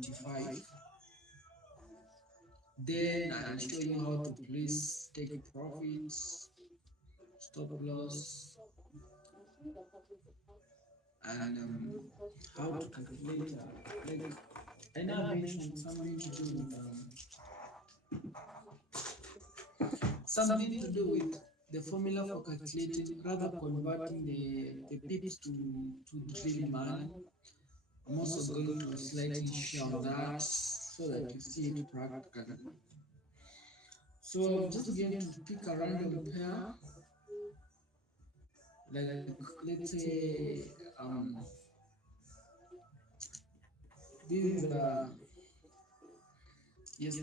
MT5. Then I'll show you how to place take profits, stop loss, and how to calculate. Like I now mentioned something to do with the formula for calculating, rather converting the pips to real money. I'm also going to slightly share on that so that you see it practically. So I'm just going to pick a random pair, like let's say this is yes,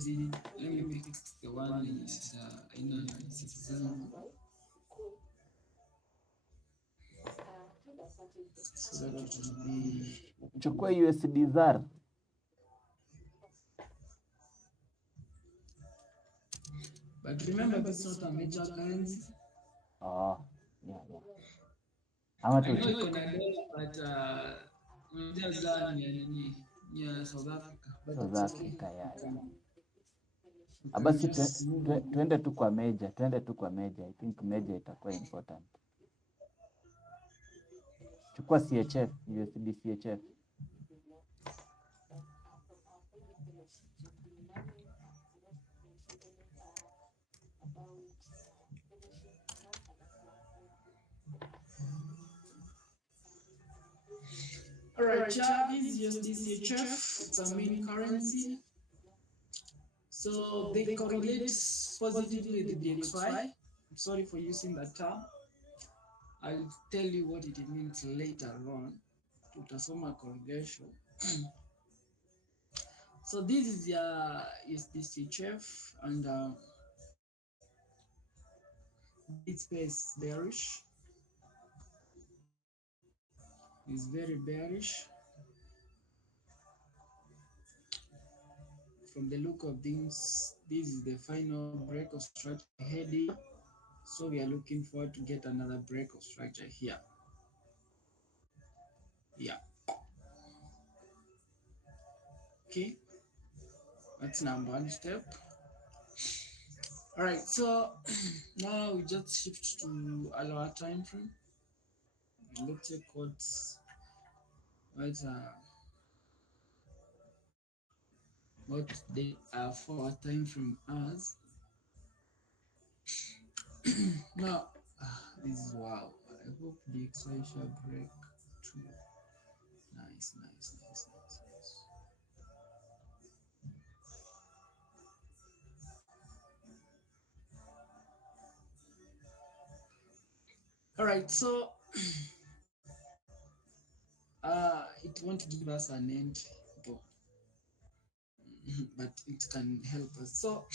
let me pick the one is citizen so that it will be. Chukua USD ZAR. But remember, this is not a major currency. Oh, yeah. I know it's on a dollar, but near South Africa. But South it's okay. Africa, yeah. You can Basi just move on. twende tu kwa meja, I think meja itakuwa important. Chukua CHF, USD CHF. Alright, this is USDCHF. It's a main currency. So they correlate positively with the XY. I'm sorry for using that term. I'll tell you what it means later on. Tutasoma correlation. So this is your USDCHF, and this pair is bearish. It's very bearish. From the look of things, this is the final break of structure head here. So we are looking forward to get another break of structure here. Yeah. Okay. That's number one step. All right. So now we just shift to a lower time frame. Let's check what they are for our time frame as. Now, this is wow. I hope the XY shall break too. Nice. All right, so it won't give us an end though, but it can help us. So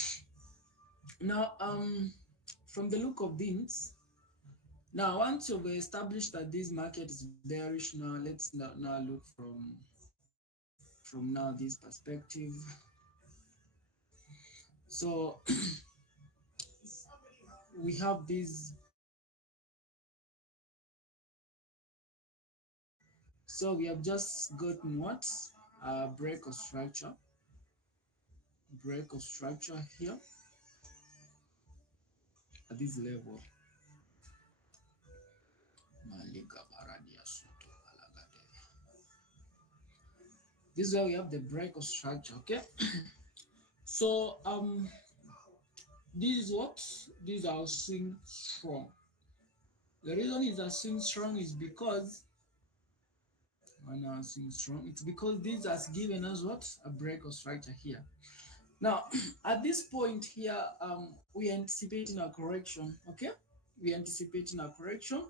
now, from the look of things, now once you've established that this market is bearish, now let's now look from now this perspective. So we have this. So we have just gotten what? A break of structure here at this level. This is where we have the break of structure, okay? So this is what? These are swing strong. The reason is that swing strong is because it's because this has given us what? A break of structure here. Now, at this point here, we are anticipating a correction, okay? We are anticipating a correction,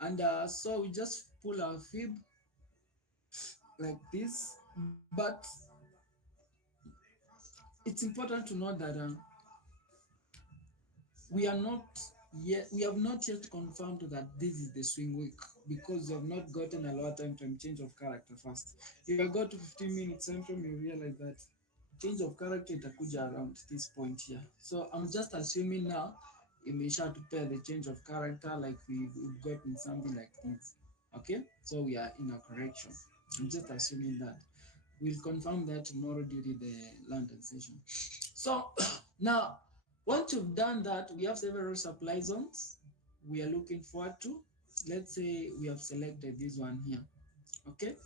and so we just pull our fib like this. But it's important to note that we have not yet confirmed that this is the swing week because we have not gotten a lower time frame change of character first. If I go to 15 minutes time frame, you realize that change of character itakuja around this point here. So I'm just assuming now imesha to pair the change of character like we've gotten something like this. Okay, so we are in a correction. I'm just assuming that. We'll confirm that tomorrow during the London session. So now, once you've done that, we have several supply zones we are looking forward to. Let's say we have selected this one here. Okay,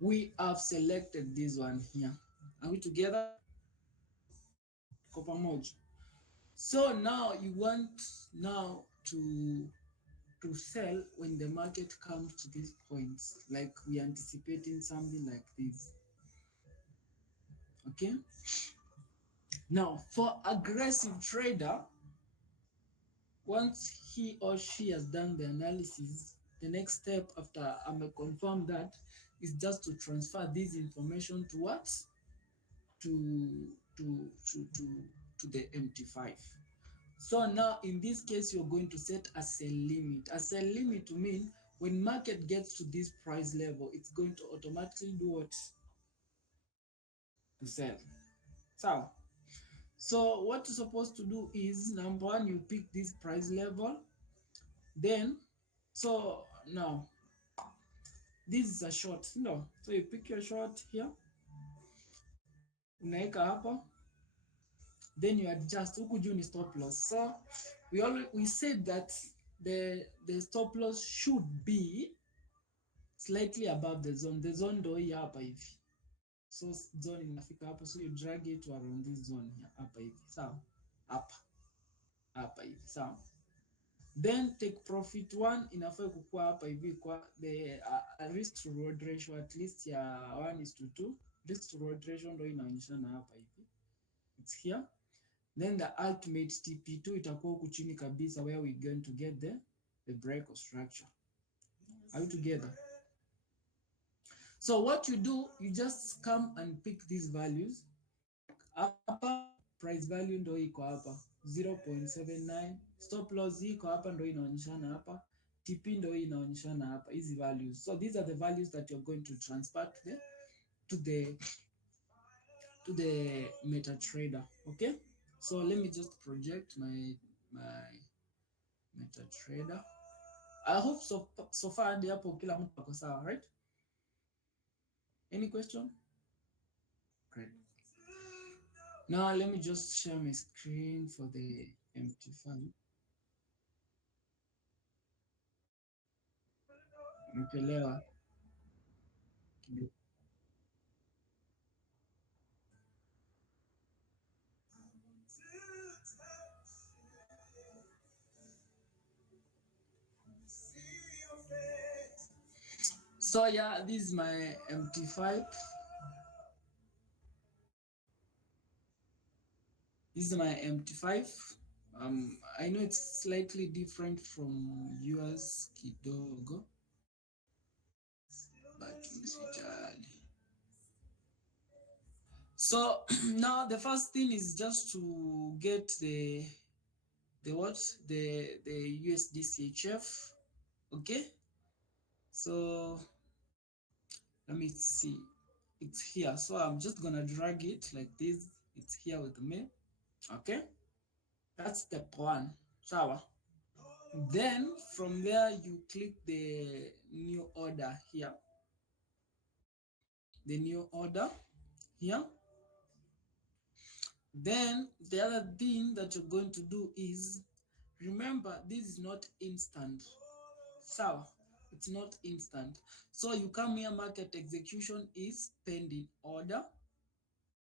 we have selected this one here. Are we together? Tuko pamoja. So now you want now to sell when the market comes to these points, like we are anticipating something like this. Okay. Now, for aggressive trader, once he or she has done the analysis, the next step after I may confirm that is just to transfer this information to what? To to to to to the MT5. So now in this case, you're going to set a sell limit. A sell limit to mean when market gets to this price level, it's going to automatically do what? To sell. So, so what you're supposed to do is number one, you pick this price level. Then, so now this is a short, no. So you pick your short here, unaeka hapa, then you adjust. Huku juu ni stop loss. So we said that the stop loss should be slightly above the zone. The zone ndo hii hapa hivi. So zone inafika hapo, so you drag it around this zone here, hapa hivi. Sawa? Hapa hivi. Sawa? Then take profit one inafaa kukua hapa hivi kwa the risk to reward ratio at least ya 1:2. Risk to reward ratio ndo inaonyeshana hapa hivi. It's here. Then the ultimate TP2 itakuwa huku chini kabisa where we going to get the break of structure. Are we together? So what you do, you just come and pick these values. Hapa price value ndo iko hapa 0.79, stop loss iko hapa ndo inaonyeshana hapa, TP ndo inaonyeshana hapa, hizi values. So these are the values that you're going to transfer to the to the Metatrader. Okay, so let me just project my Metatrader. I hope so far hadi hapo kila mtu ako sawa, right? Any question? Great. Now let me just share my screen for the MT5. Umechelewa. So yeah, this is my MT5. This is my MT5. I know it's slightly different from yours kidogo, but msijali. So now the first thing is just to get the what? The USD CHF. Okay. So let me see. It's here. So I'm just gonna drag it like this. It's here with me. Okay. That's step one. Sawa. Then from there you click the new order here. The new order here. Then the other thing that you're going to do is remember this is not instant. So it's not instant. So you come here, market execution is pending order.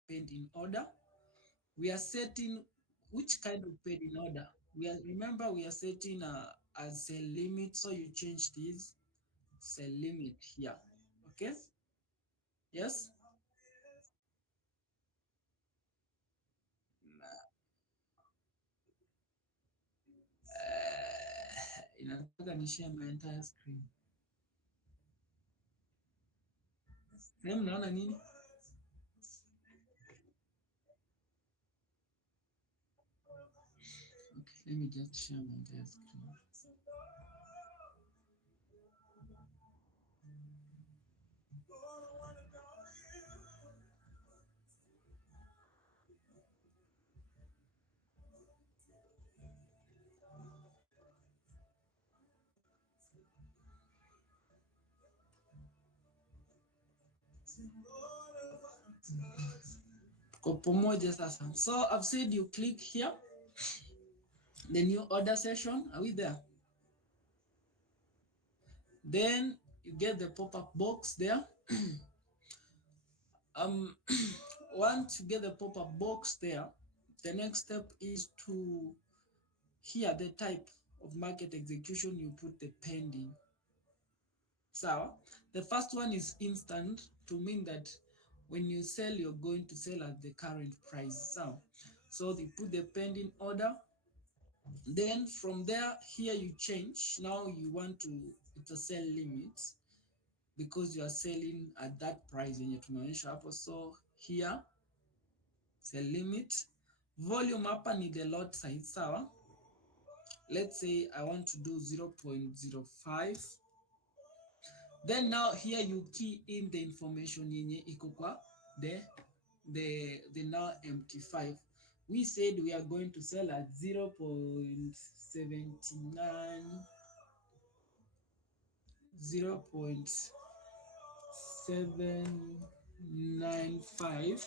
Pending order. We are setting which kind of pending order. Remember we are setting a sell limit. So you change this sell limit here. Okay. Yes. Inataka ni share my entire screen. Sehemu naona nini? Okay, let me just share my entire screen. Kwa pamoja sasa. So I've said you click here, the new order session. Are we there? Then you get the pop-up box there. um Once you get the pop-up box there, the next step is to here the type of market execution you put the pending. So the first one is instant, to mean that when you sell, you're going to sell at the current price. So you put the pending order. Then from there, here you change. Now you want to, it's a sell limit because you are selling at that price yenye tumeonyesha hapo. So here sell limit. Volume hapa ni the lot size, sawa. Let's say I want to do 0.05. Then now here you key in the information yenye iko kwa the now MT5. We said we are going to sell at 0.79, 0.795,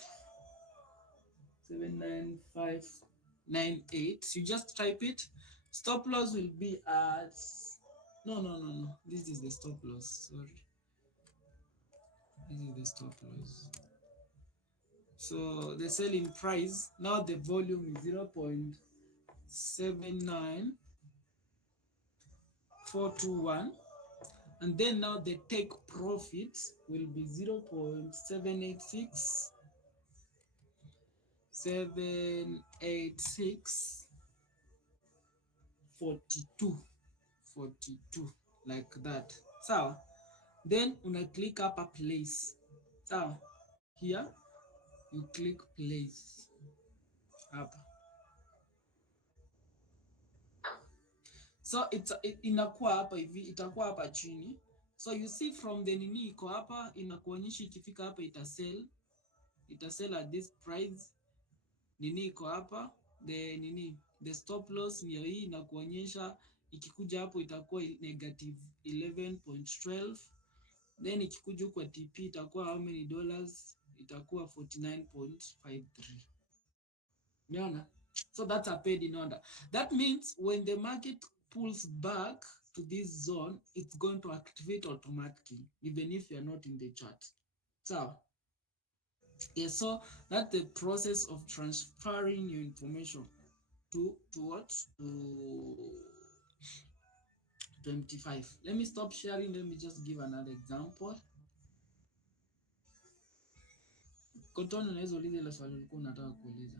79598. You just type it. Stop loss will be at, no. This is the stop loss. Sorry. This is the stop loss. So the selling price, now the volume is 0.79421. And then now the take profit will be 0.786, 786, 42, 42, like that. So then una click hapa place. So here you click place hapa. So inakuwa hapa hivi, itakuwa hapa chini. So you see from the nini iko hapa, inakuonyesha ikifika hapa itasell at this price. Nini iko hapa, the stop loss ni hii, inakuonyesha ikikuja hapo itakuwa negative 11.12. Then ikikuja kwa TP itakuwa how many dollars? Itakuwa 49.53. Umeona? So that's a paid in order. That means when the market pulls back to this zone, it's going to activate automatically, even if you're not in the chart. So, yes, so that's the process of transferring your information to what? To MT5. Let me stop sharing. Let me just give another example. Koton, unaweza uliza ile swali ulikuwa unataka kuuliza.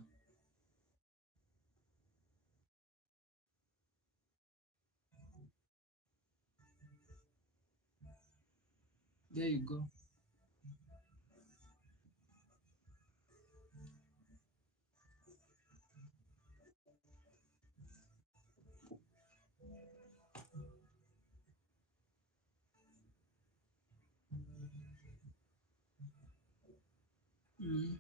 There you go. Mm.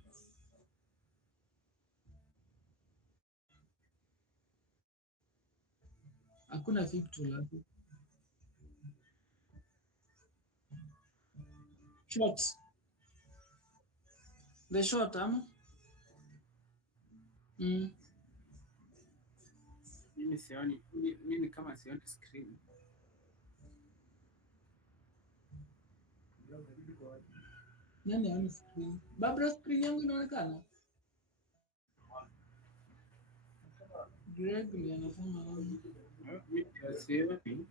Hakuna kitu hapo. Short. The short ama? Mm. Mimi sioni, mimi kama sioni screen. Nani haoni screen? Barbara, screen yangu inaonekana? Greg ndiye anasema nani? Mimi sioni.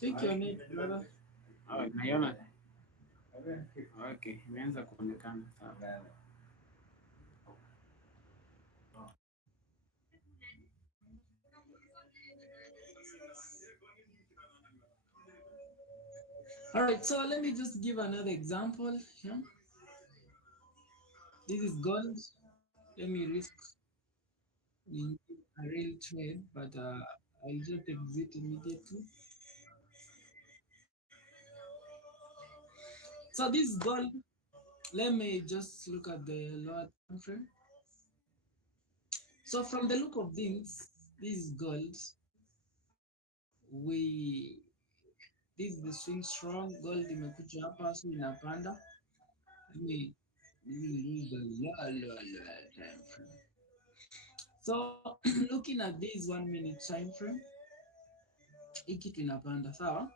Check your net, brother. Naiona. Okay, imeanza kuonekana. Sawa. All right, so let me just give another example. Yeah. This is gold. Let me risk in a real trade, but I'll just exit immediately. So this is gold. Let me just look at the lower time frame. So from the look of things, this is gold. We This is the swing strong. Gold imekuja hapa, so inapanda. let me use the lower time frame. So looking at this 1 minute time frame, hii kitu inapanda sawa,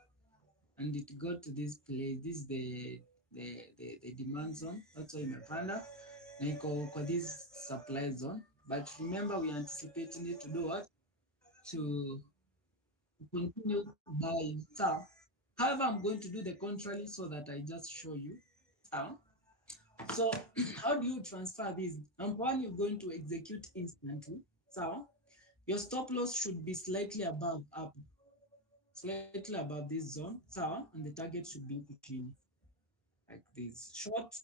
and it got to this place. This is the demand zone, that's why imepanda na iko kwa this supply zone. But remember we are anticipating it to do what? To continue buying. So, however, I'm going to do the contrary so that I just show you. So, so how do you transfer this? Number one, you're going to execute instantly. So, your stop loss should be slightly above up, slightly above this zone. So, and the target should be between like this. Short,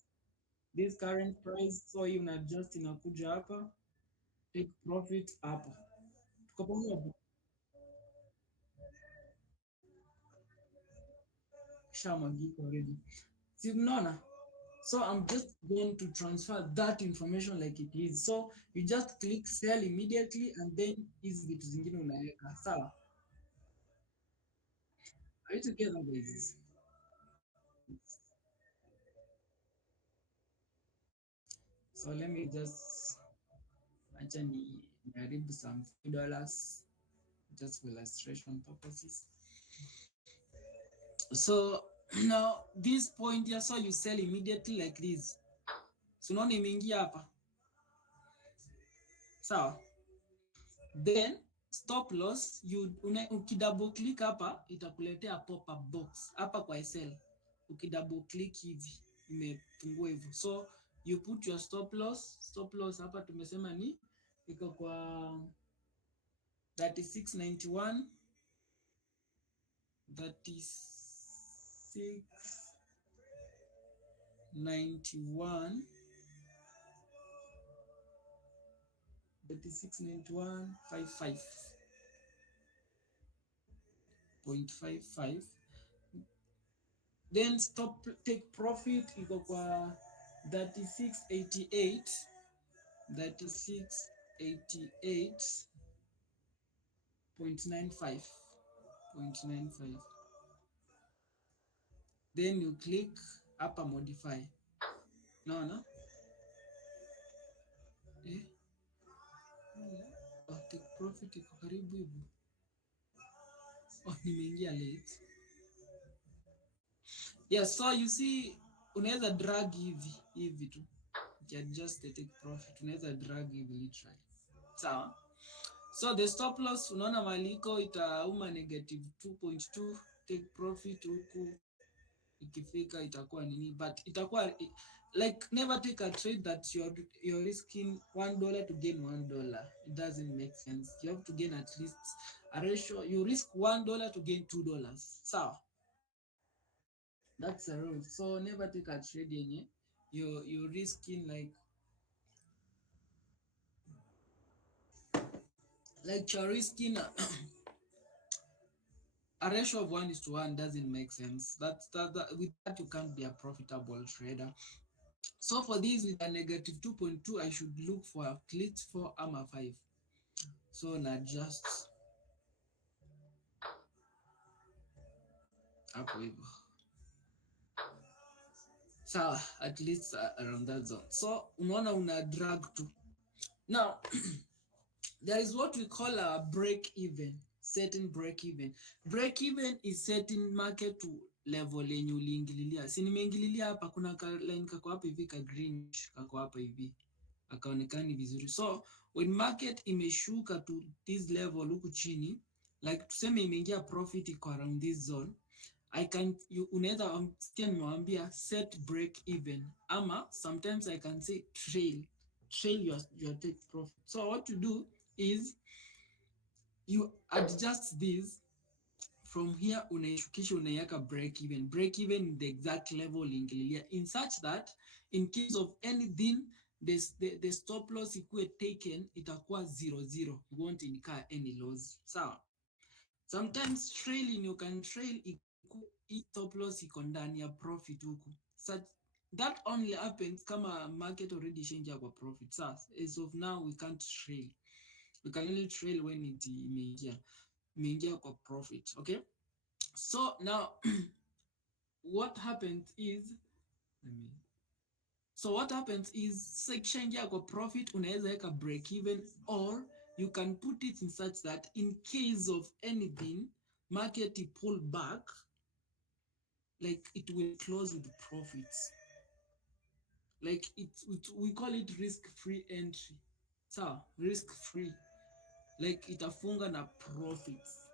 this current price. So, you can adjust inakuja hapa, take profit hapa. Tuko pamoja? Shamwagika already. Si mnaona? So I'm just going to transfer that information like it is. So you just click sell immediately and then hizi vitu zingine unaweka. Sawa? Are you together guys? So let me just acha niharibu some few dollars just for illustration purposes. So now this point here, so you sell immediately like this. So unaona imeingia hapa. Sawa? Then stop loss ukidouble click hapa itakuletea pop up box hapa kwa SL. Ukidouble click hivi imefungua hivyo. So you put your stop loss. Stop loss hapa tumesema ni iko kwa 3691 3691 3691.55 then stop take profit iko kwa 3688 3688.95 then you click hapa modify. Naona eh? Oh, take profit iko karibu hivyo. Oh, nimeingia late. Yeah, so you see unaweza drag hivi tu. You just take profit. Unaweza drag hivi literally. Sawa? So the stop loss unaona maliko itauma negative 2.2 take profit huku ikifika itakuwa nini, but itakuwa like never take a trade that you're risking $1 to gain $1. It doesn't make sense. You have to gain at least a ratio. You risk $1 to gain $2. So that's a rule. So never take a trade yenye you're risking like you're risking a ratio of 1:1 doesn't make sense. That with that you can't be a profitable trader. So for this with a negative 2.2, I should look for at least 4 AMA 5. So na just hapo hivyo. So at least around that zone. So unaona una drag to. Now there is what we call a break even. Setting break even. Break even is setting market to level yenye uliingililia. Si nimeingililia hapa kuna ka line kako hapa hivi ka greenish kako hapa hivi. Akaonekani vizuri. So when market imeshuka to this level huku chini, like tuseme imeingia profit iko around this zone, unaweza sikia nimewambia set break even ama sometimes I can say trail your take profit. So what you do is you adjust this from here, unaishukisha unaiweka break even. Break even in the exact level ingililia in such that in case of anything the stop loss ikuwe taken itakuwa 0-0. You won't incur any loss. Sawa? Sometimes trailing you can trail stop loss iko ndani ya profit huku. Such that only happens kama market already ishaingia kwa profit. Sawa? As of now we can't trail. We can only trail when it imeingia kwa profit. Okay? So now what happens is So what happens is ikishaingia kwa profit unaweza weka break even, or you can put it in such that in case of anything market pull back, like it will close with profits. Like we call it risk free entry. Sawa, risk free, like itafunga na profits.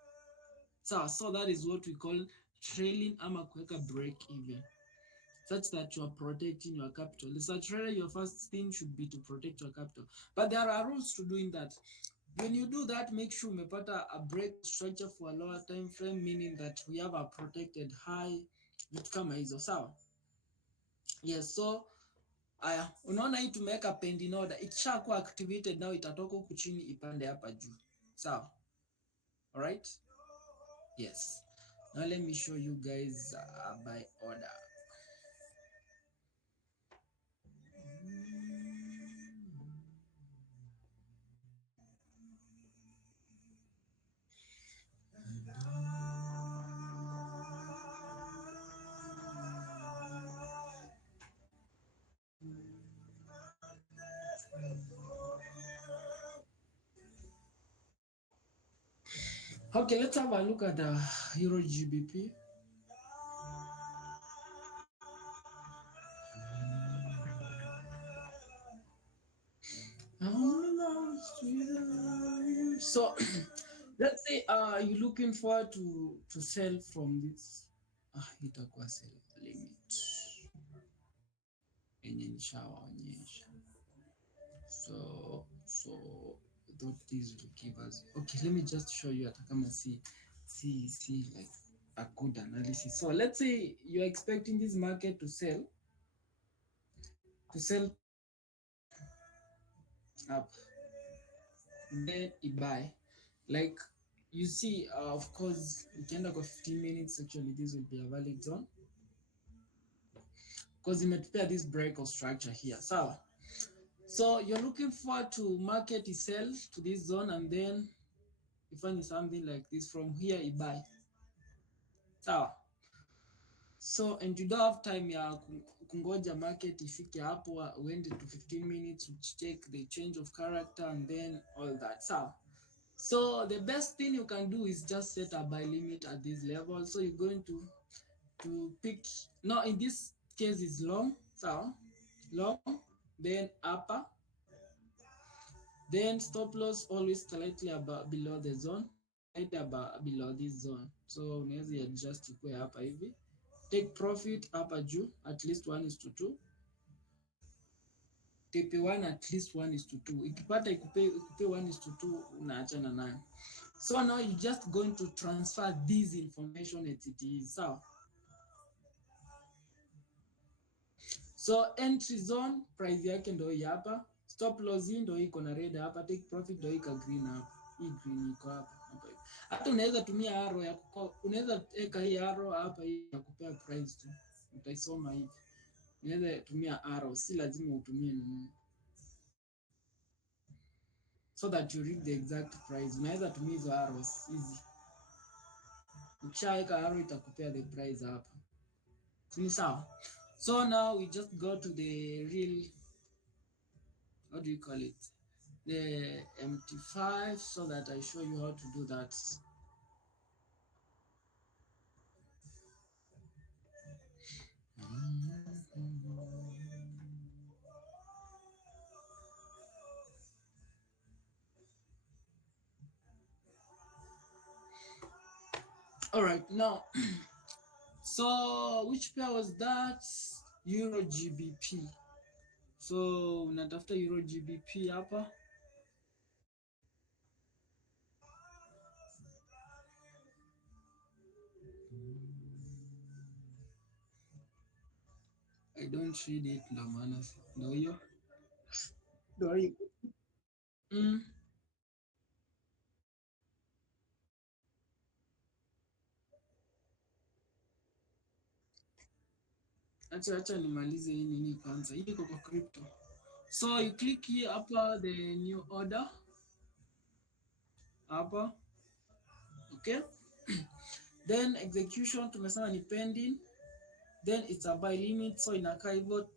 Sawa, so that is what we call trailing ama kuweka break even, such that you are protecting your capital. As a trader, your first thing should be to protect your capital. But there are rules to doing that. When you do that, make sure umepata a break structure for a lower time frame, meaning that we have a protected high, vitu kama hizo. Sawa? Yes, so aya, unaona hii tumeweka pending order. Ikishakuwa activated now itatoka huku chini ipande hapa juu. Sawa? Alright? Yes. Now let me show you guys by order. Okay, let's have a look at the Euro GBP. So let's say you're looking forward to sell from this. Itakuwa sell limit yenye nishawaonyesha. So thought this will give us. Okay, let me just show you hata kama see like a good analysis. So let's say you're expecting this market to sell up, then you buy. Like you see, of course, ukienda kwa 15 minutes, actually this will be a valid zone because imetupea this break of structure here. Sawa. So you're looking forward to market sell to this zone, and then you find something like this from here, you buy. Sawa. So and you don't have time ya kungoja market ifike hapo uende to 15 minutes to check the change of character and then all that. So the best thing you can do is just set a buy limit at this level. So you're going to pick, no, in this case is long, long, then upper, then stop loss always slightly above below the zone, slightly above below this zone. So unaweza adjust ikue hapa hivi. Take profit hapa juu at least 1:2. TP1 at least 1:2. Ikipata ikupe 1:2 unaachana nayo. So now you're just going to transfer this information as it is. So entry zone price yake ndo hii hapa. Stop loss hii ndo iko na red hapa. Take profit ndo iko green hapa. Hii green iko hapa. Hata unaweza tumia arrow ya unaweza eka hii arrow hapa hii ya kupea price tu. Utaisoma hivi. Unaweza tumia arrow, si lazima utumie nini. So that you read the exact price. Unaweza tumia hizo arrows hizi. Ukishaweka arrow itakupea the price hapa. Ni sawa. So now we just go to the real, what do you call it? The MT5, so that I show you how to do that. All right, now, so which pair was that? Euro GBP. So unatafuta Euro GBP hapa. I don't read it, ndo maana ndo hiyo. Ndo hiyo. Mm. Acha nimalize hii nini kwanza. Hii iko kwa crypto. So you click here hapa the new order. Hapa. Okay? Then execution tumesema ni pending. Then it's a buy limit, so inakaa hivyo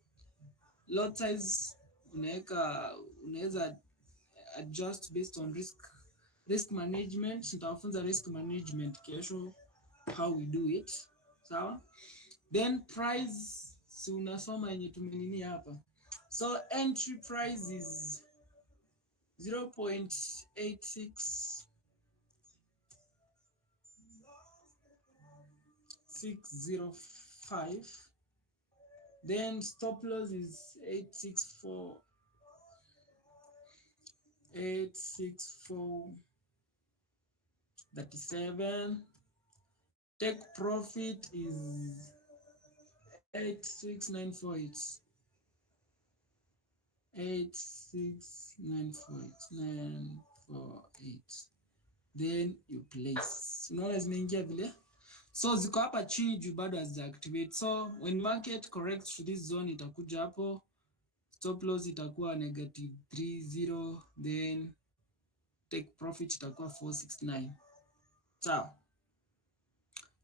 Lot size unaweza adjust based on risk management. Nitawafunza risk management kesho, how we do it. Sawa. Then price, si unasoma yenye tumenini hapa. So entry price is 0.86605. Then stop loss is 86437. Take profit is 86948. 86948. Then you place. Unaona zimeingia vile? So ziko hapa chini juu bado hazijaactivate. So when market corrects to this zone itakuja hapo, stop loss itakuwa -30, then take profit itakuwa 469. Sawa.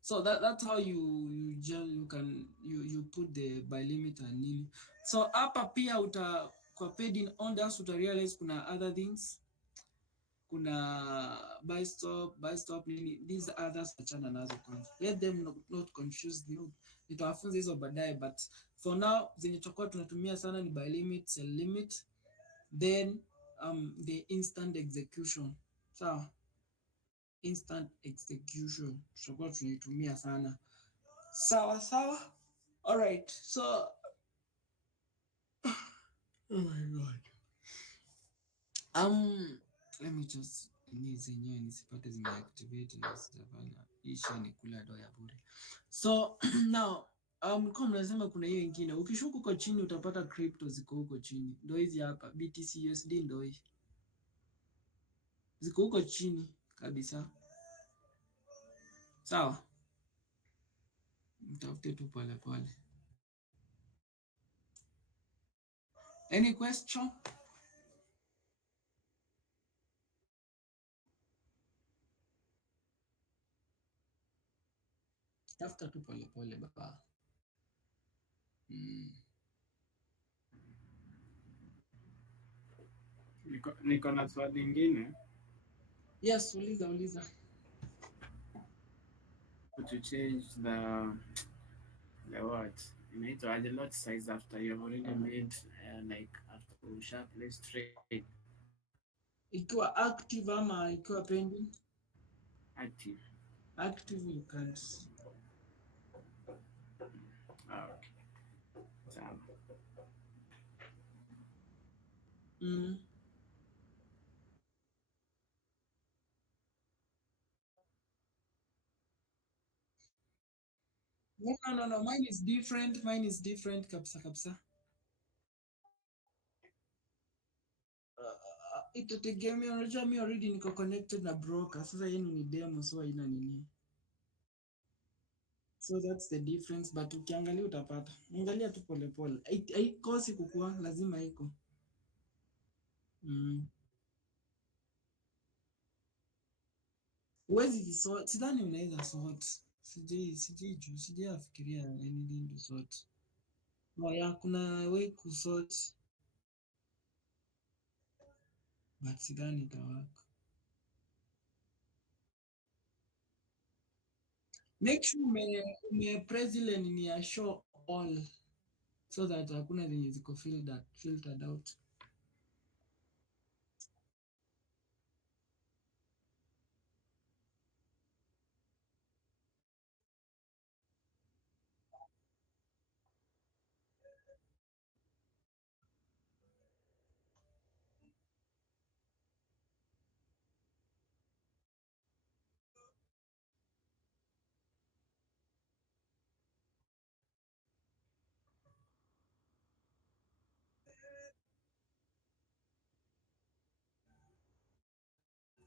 So that's how you put the buy limit and nini. So hapa pia kwa paid in orders uta realize kuna other things, kuna buy stop nini, these others achana nazo kwanza, let them not confuse you. Nitawafunza hizo baadaye, but for now zenye tutakuwa tunatumia sana ni buy limit, sell limit, then the instant execution. Sawa. Instant execution tutakuwa tunaitumia sana. Sawa sawa. Alright, so oh my god. Let me just ni zenyewe nisipate zimeactivate na sitafanya isha ni kula do ya bure. So now mlikuwa mnasema kuna hiyo ingine, ukishuka huko chini utapata crypto ziko huko chini, ndo hizi hapa BTC USD, ndo hii ziko huko chini kabisa. Sawa, mtafute tu pole pole. Any question? Tafuta tu pole pole baba. Niko na swali lingine. Yes, uliza. To change the what? Inaitwa the lot size after you have already made like after usha place trade. Ikiwa active ama ikiwa pending? Active. Active you can't. Okay. Sawa. No. Mine is different. Kabisa. Itategemea, unajua mi already niko connected na broker. Sasa yenu ni demo, so haina nini. So that's the difference, but ukiangalia utapata. Angalia tu pole pole. Haikosi kukua, lazima iko. Huwezi sort, sidhani unaweza sort. Sijui afikiria anything to sort. No, ya kuna way kusort, but sidhani itawaka. Make sure ume press ile nini ya show all, so that hakuna zenye ziko filtered out.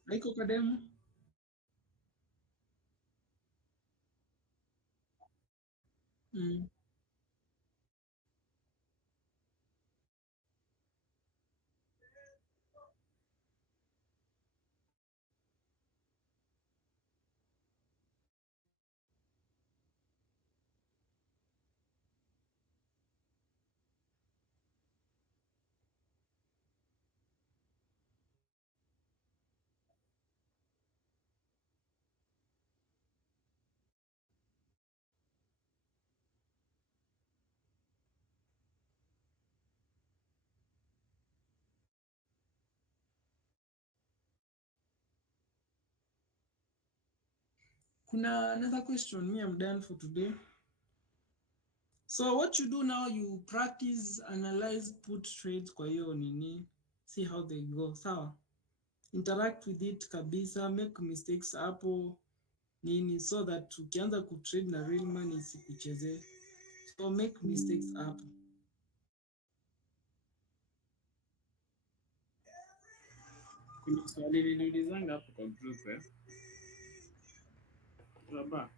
Haiko kwa demo? Kuna another question. Me, I'm done for today. So what you do now, you practice, analyze, put trades kwa hiyo nini, see how they go. Sawa, interact with it kabisa, make mistakes hapo nini, so that ukianza kutrade na real money isikuchezee. So make mistakes hapo. Kuna swali niliulizanga hapo kwa group baba.